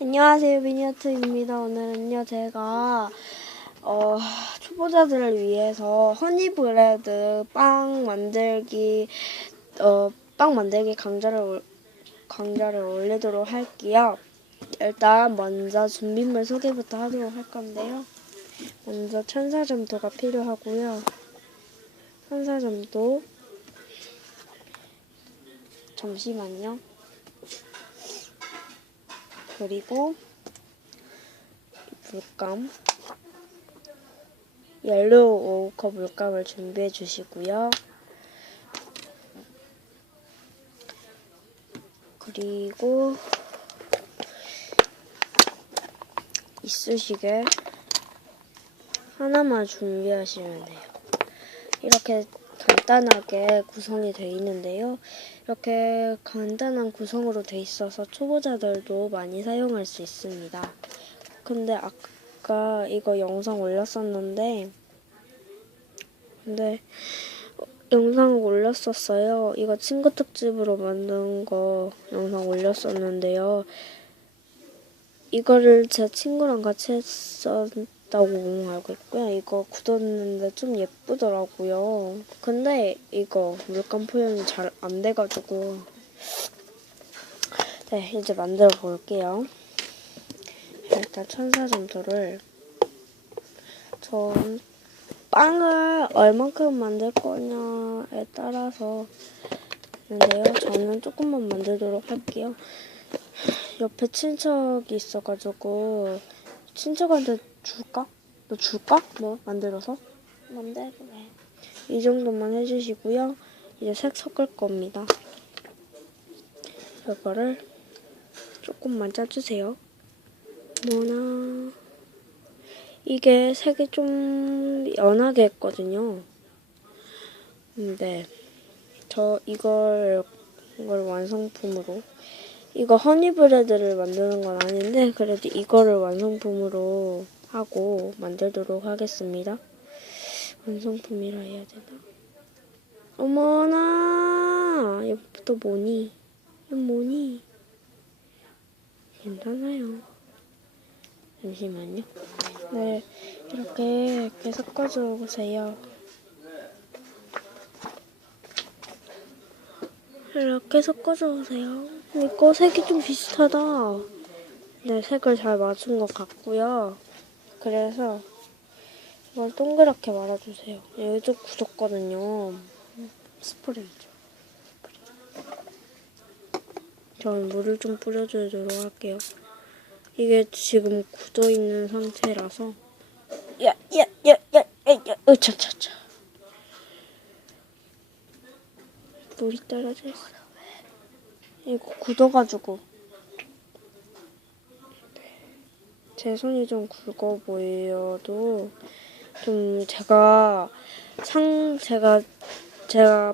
안녕하세요 미니어트입니다. 오늘은요 제가 어, 초보자들을 위해서 허니브레드 빵 만들기 어, 빵 만들기 강좌를 올- 강좌를 올리도록 할게요. 일단 먼저 준비물 소개부터 하도록 할 건데요. 먼저 천사점토가 필요하고요. 천사점토 잠시만요. 그리고 물감 옐로우 오커 물감을 준비해 주시고요. 그리고 이쑤시개 하나만 준비하시면 돼요. 이렇게 간단하게 구성이 되어 있는데요. 이렇게 간단한 구성으로 돼 있어서 초보자들도 많이 사용할 수 있습니다. 근데 아까 이거 영상 올렸었는데, 근데 영상 올렸었어요. 이거 친구 특집으로 만든 거 영상 올렸었는데요. 이거를 제 친구랑 같이 했었 다고 알고 있고요. 이거 굳었는데 좀 예쁘더라고요. 근데 이거 물감 표현이 잘 안 돼가지고 네 이제 만들어 볼게요. 일단 천사 점토를 전 빵을 얼만큼 만들 거냐에 따라서 있는데요. 저는 조금만 만들도록 할게요. 옆에 친척이 있어가지고 친척한테 줄까? 너 줄까? 뭐 만들어서? 만들래. 이 정도만 해주시고요. 이제 색 섞을 겁니다. 이거를 조금만 짜주세요. 뭐나 이게 색이 좀 연하게 했거든요. 근데 저 이걸 이걸 완성품으로 이거 허니브레드를 만드는 건 아닌데 그래도 이거를 완성품으로 하고 만들도록 하겠습니다. 완성품이라 해야 되나? 어머나 이것도 뭐니? 이거 뭐니? 괜찮아요. 잠시만요. 네, 이렇게 이렇게 섞어줘 보세요. 이렇게 섞어줘 보세요. 이거 색이 좀 비슷하다. 네, 색을 잘 맞춘 것 같고요. 그래서 이걸 동그랗게 말아주세요. 좀 굳었거든요. 스프레이죠. 저는 물을 좀 뿌려주도록 할게요. 이게 지금 굳어있는 상태라서 야, 야, 야, 야, 야, 야, 으차차차 물이 떨어져 있어. 이거 굳어가지고 제 손이 좀 굵어 보여도 좀 제가 상 제가 제가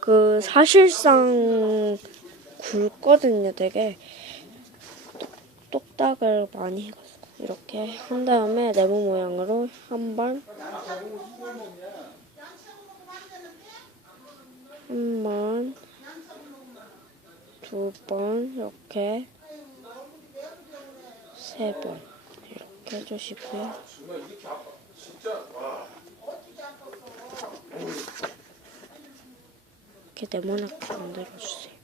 그 사실상 굵거든요 되게. 똑- 똑딱을 많이 해가지고 이렇게 한 다음에 네모 모양으로 한 번, 한 번, 두 번. 이렇게 세 번 이렇게 해주시고요. 이렇게 네모나게 만들어주세요.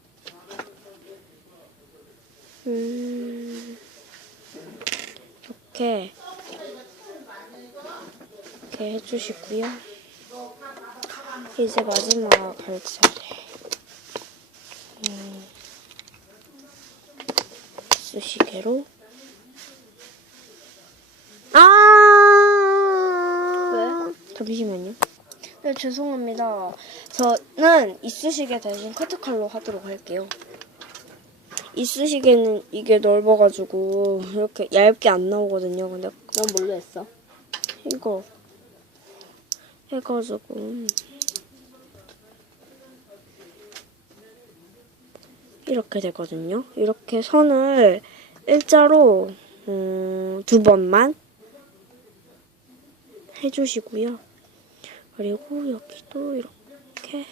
음, 이렇게 이렇게 해주시고요. 이제 마지막 갈 차례. 음, 수시개로. 아! 왜? 잠시만요. 네, 죄송합니다. 저는 이쑤시개 대신 커트칼로 하도록 할게요. 이쑤시개는 이게 넓어가지고 이렇게 얇게 안 나오거든요. 근데 넌 뭘로 했어? 이거 해가지고 이렇게 되거든요. 이렇게 선을 일자로 음, 두 번만 해주시고요. 그리고 여기도 이렇게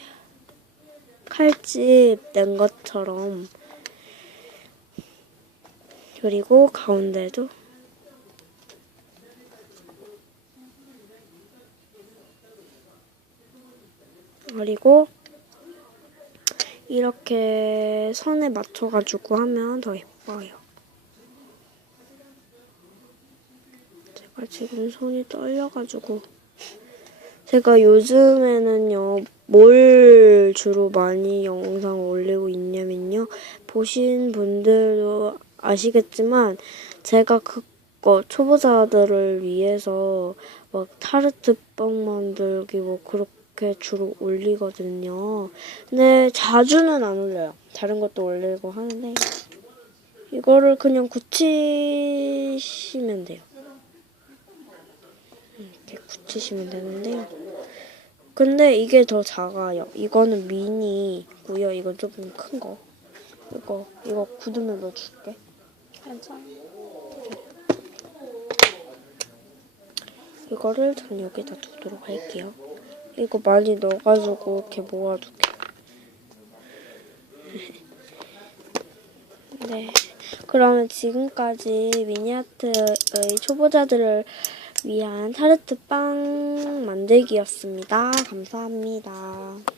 칼집 낸 것처럼 그리고 가운데도 그리고 이렇게 선에 맞춰가지고 하면 더 예뻐요. 제가 지금 손이 떨려가지고 제가 요즘에는요 뭘 주로 많이 영상 올리고 있냐면요 보신 분들도 아시겠지만 제가 그거 초보자들을 위해서 막 타르트 빵 만들기 뭐 그렇게 주로 올리거든요. 근데 자주는 안 올려요. 다른 것도 올리고 하는데 이거를 그냥 굳히시면 돼요. 이렇게 굳히시면 되는데요. 근데 이게 더 작아요. 이거는 미니고요. 이건 조금 큰 거. 이거 이거 굳으면 넣어줄게. 괜찮아. 이거를 전 여기다 두도록 할게요. 이거 많이 넣어가지고 이렇게 모아둘게. 네. 그러면 지금까지 미니아트의 초보자들을 위한 타르트 빵 만들기였습니다. 감사합니다.